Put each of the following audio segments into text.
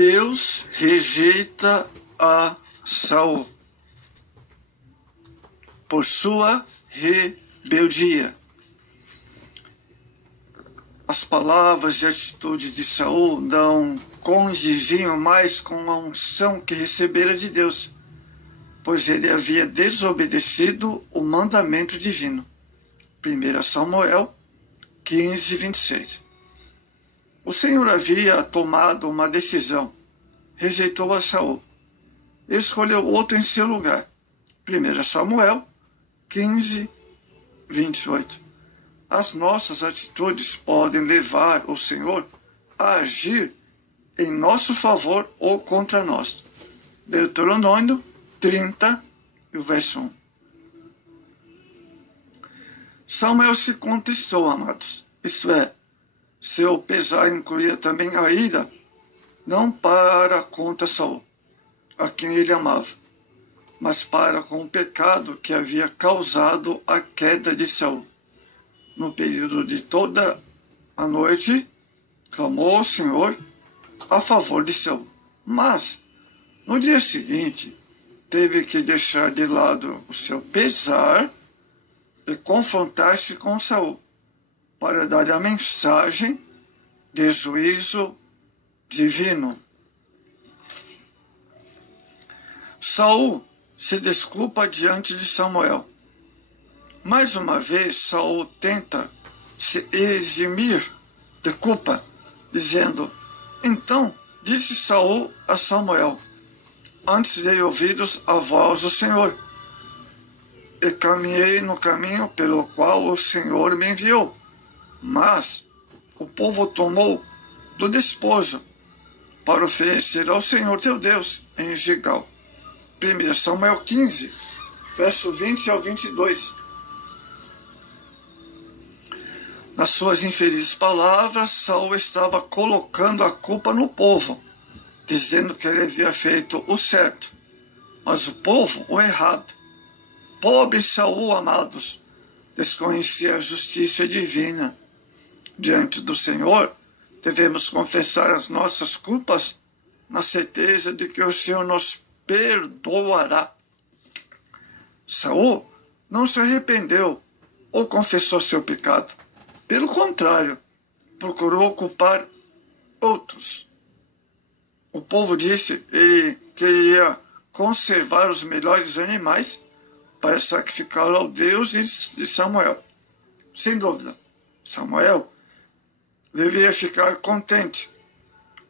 Deus rejeita a Saul por sua rebeldia. As palavras e atitude de Saul não condiziam mais com a unção que recebera de Deus, pois ele havia desobedecido o mandamento divino. 1 Samuel 15, 26. O Senhor havia tomado uma decisão, rejeitou a Saul, escolheu outro em seu lugar. 1 Samuel 15, 28. As nossas atitudes podem levar o Senhor a agir em nosso favor ou contra nós. Deuteronômio 30, o verso 1. Samuel se contristou, amados. Isto é, seu pesar incluía também a ira, não para contra Saul, a quem ele amava, mas para com o pecado que havia causado a queda de Saul. No período de toda a noite, clamou ao Senhor a favor de Saul. Mas, no dia seguinte, teve que deixar de lado o seu pesar e confrontar-se com Saul, para dar a mensagem de juízo divino. Saul se desculpa diante de Samuel. Mais uma vez, Saul tenta se eximir de culpa, dizendo: então disse Saul a Samuel, antes de ouvidos a voz do Senhor, e caminhei no caminho pelo qual o Senhor me enviou. Mas o povo tomou do despojo para oferecer ao Senhor teu Deus em Gigal. 1 Samuel 15, verso 20 ao 22. Nas suas infelizes palavras, Saul estava colocando a culpa no povo, dizendo que ele havia feito o certo, mas o povo o errado. Pobre Saul, amados, desconhecia a justiça divina. Diante do Senhor, devemos confessar as nossas culpas na certeza de que o Senhor nos perdoará. Saul não se arrependeu ou confessou seu pecado. Pelo contrário, procurou culpar outros. O povo disse ele queria conservar os melhores animais para sacrificá-lo ao Deus de Samuel. Sem dúvida, Samuel devia ficar contente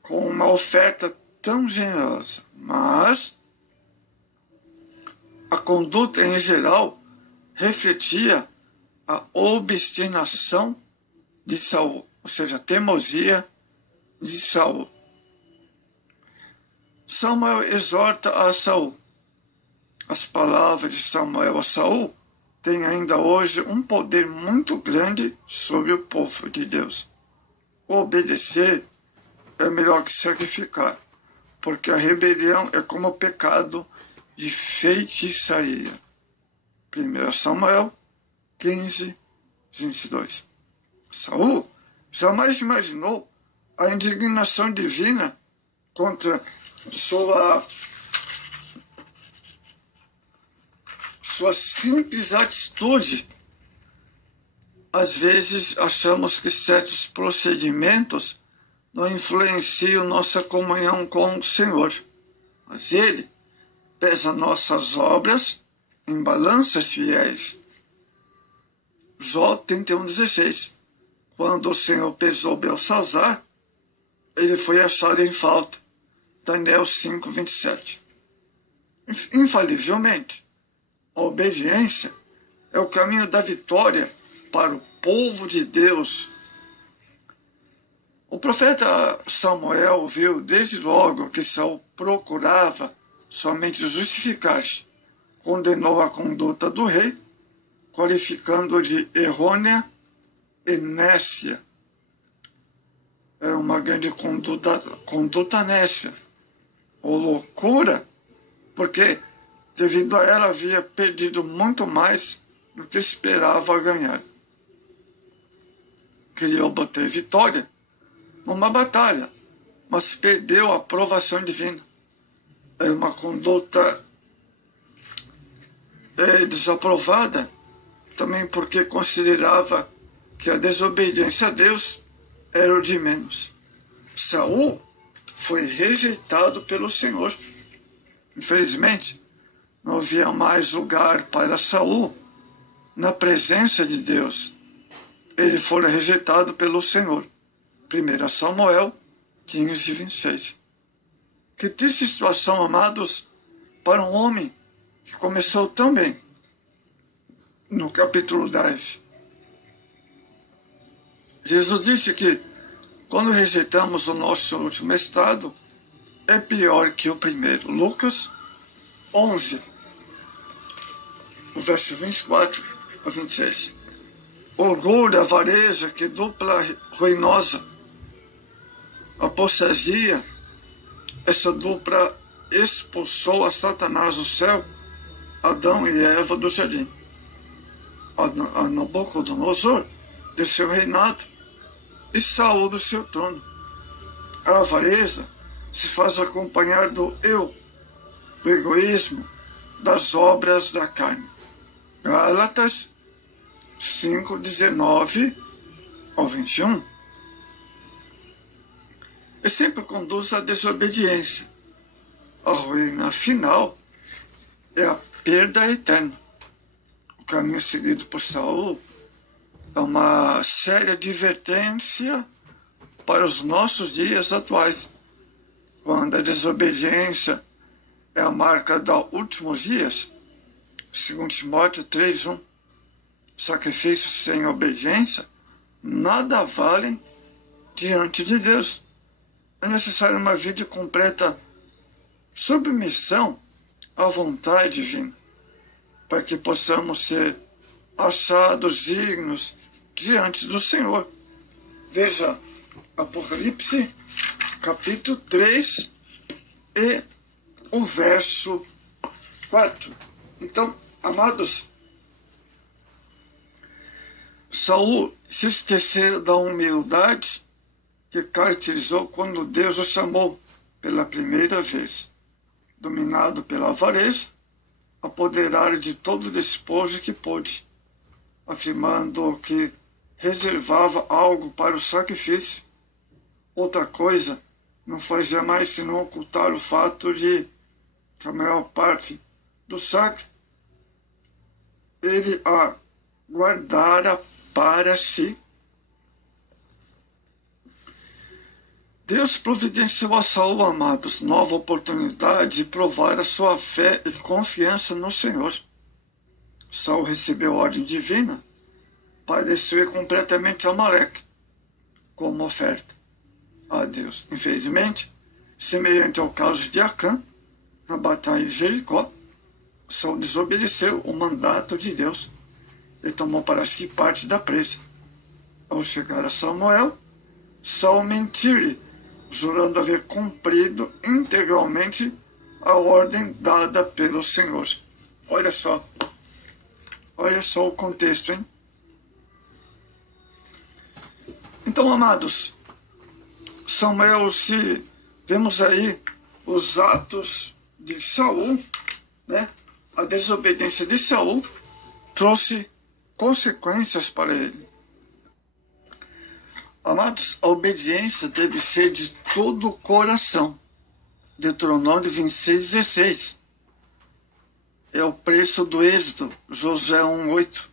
com uma oferta tão generosa, mas a conduta em geral refletia a obstinação de Saul, ou seja, a teimosia de Saul. Samuel exorta a Saul. As palavras de Samuel a Saul têm ainda hoje um poder muito grande sobre o povo de Deus. Obedecer é melhor que sacrificar, porque a rebelião é como o pecado de feitiçaria. 1 Samuel 15, 22. Saul jamais imaginou a indignação divina contra sua simples atitude. Às vezes achamos que certos procedimentos não influenciam nossa comunhão com o Senhor, mas Ele pesa nossas obras em balanças fiéis. Jó 31,16. Quando o Senhor pesou Belsazar, ele foi achado em falta. Daniel 5,27. Infalivelmente, a obediência é o caminho da vitória para o povo de Deus. O profeta Samuel viu desde logo que Saul procurava somente justificar-se. Condenou a conduta do rei, qualificando-o de errônea e nécia. É uma grande conduta nécia, ou loucura, porque devido a ela havia perdido muito mais do que esperava ganhar. Queria obter vitória numa batalha, mas perdeu a aprovação divina. É uma conduta desaprovada, também porque considerava que a desobediência a Deus era o de menos. Saul foi rejeitado pelo Senhor. Infelizmente, não havia mais lugar para Saul na presença de Deus. Ele foi rejeitado pelo Senhor. 1 Samuel 15, 26. Que triste situação, amados, para um homem que começou tão bem. No capítulo 10. Jesus disse que quando rejeitamos o nosso último estado, é pior que o primeiro. Lucas 11, o verso 24 a 26. Orgulho, avareza, que dupla ruinosa. Apostasia, essa dupla expulsou a Satanás do céu, Adão e Eva do jardim. A Nabucodonosor de seu reinado e Saul do seu trono. A avareza se faz acompanhar do eu, do egoísmo, das obras da carne. Gálatas 5, 19 ao 21. E sempre conduz à desobediência. A ruína final é a perda eterna. O caminho seguido por Saul é uma séria advertência para os nossos dias atuais, quando a desobediência é a marca dos últimos dias. 2 Timóteo 3:1. Sacrifícios sem obediência nada valem diante de Deus. É necessário uma vida de completa submissão à vontade divina, para que possamos ser achados dignos diante do Senhor. Veja Apocalipse, capítulo 3 e o verso 4. Então, amados, Saul se esqueceu da humildade que caracterizou quando Deus o chamou pela primeira vez. Dominado pela avareza, apoderaram de todo o despojo que pôde, afirmando que reservava algo para o sacrifício. Outra coisa não fazia mais senão ocultar o fato de que a maior parte do sacrifício ele a guardara para si. Deus providenciou a Saul, amados, nova oportunidade de provar a sua fé e confiança no Senhor. Saul recebeu ordem divina para destruir completamente Amaleque como oferta a Deus. Infelizmente, semelhante ao caso de Acã, na batalha de Jericó, Saul desobedeceu o mandato de Deus e tomou para si parte da presa. Ao chegar a Samuel, Saul mentiu-lhe, jurando haver cumprido integralmente a ordem dada pelo Senhor. Olha só o contexto, hein? Então, amados, Samuel, se vemos aí os atos de Saul, né? A desobediência de Saul trouxe consequências para ele. Amados, a obediência deve ser de todo o coração. Deuteronômio 26:16. É o preço do êxodo, Josué 1:8.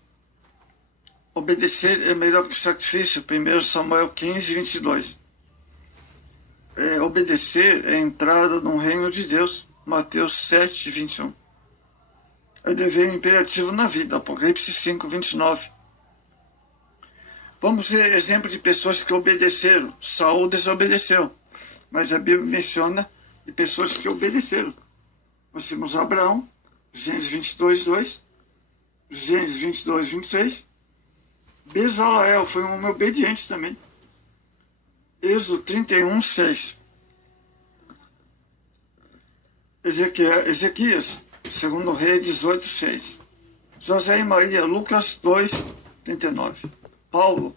Obedecer é melhor que o sacrifício, 1 Samuel 15:22. Obedecer é a entrada no reino de Deus, Mateus 7:21. É dever imperativo na vida, Apocalipse 5:29. Vamos ver exemplo de pessoas que obedeceram. Saul desobedeceu, mas a Bíblia menciona de pessoas que obedeceram. Nós temos Abraão, Gênesis 22:2, Gênesis 22:26. Bezaleel foi um homem obediente também. Êxodo 31:6. Ezequias, segundo Rei 18:6. José e Maria, Lucas 2:39. Paulo,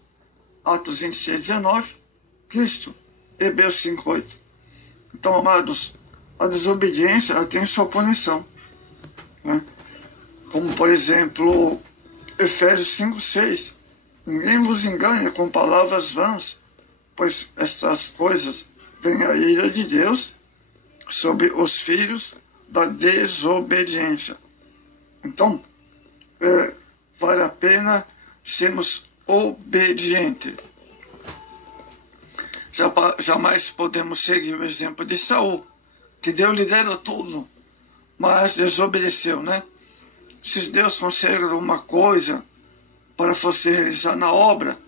Atos 26:19. Cristo, Hebreus 5:8. Então, amados, a desobediência ela tem sua punição, né? Como, por exemplo, Efésios 5:6. Ninguém vos engane com palavras vãs, pois estas coisas vêm a ira de Deus sobre os filhos da desobediência. Então, vale a pena sermos obedientes. Jamais podemos seguir o exemplo de Saul, que Deus lhe dera tudo, mas desobedeceu, né? Se Deus consegue uma coisa para você realizar na obra,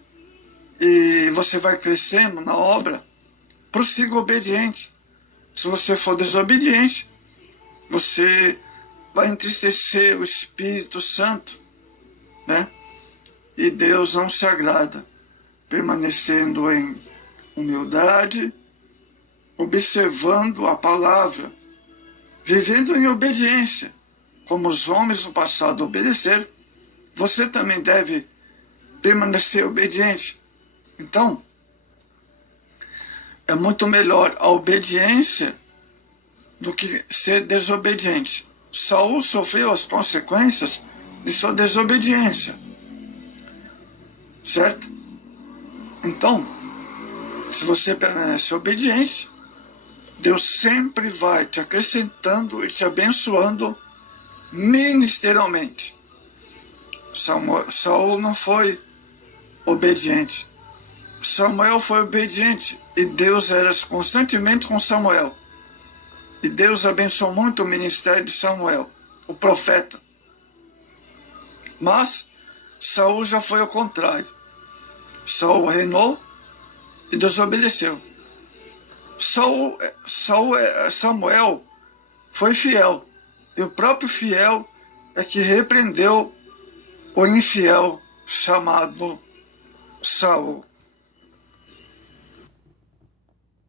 e você vai crescendo na obra, prossiga obediente. Se você for desobediente, você vai entristecer o Espírito Santo, né? E Deus não se agrada, permanecendo em humildade, observando a palavra, vivendo em obediência, como os homens no passado obedeceram. Você também deve permanecer obediente. Então, é muito melhor a obediência do que ser desobediente. Saul sofreu as consequências de sua desobediência, certo? Então, se você permanece obediente, Deus sempre vai te acrescentando e te abençoando ministerialmente. Saul não foi obediente. Samuel foi obediente e Deus era constantemente com Samuel. E Deus abençoou muito o ministério de Samuel, o profeta. Mas Saul já foi ao contrário. Saul reinou e desobedeceu. Samuel foi fiel. E o próprio fiel é que repreendeu o infiel chamado Saul.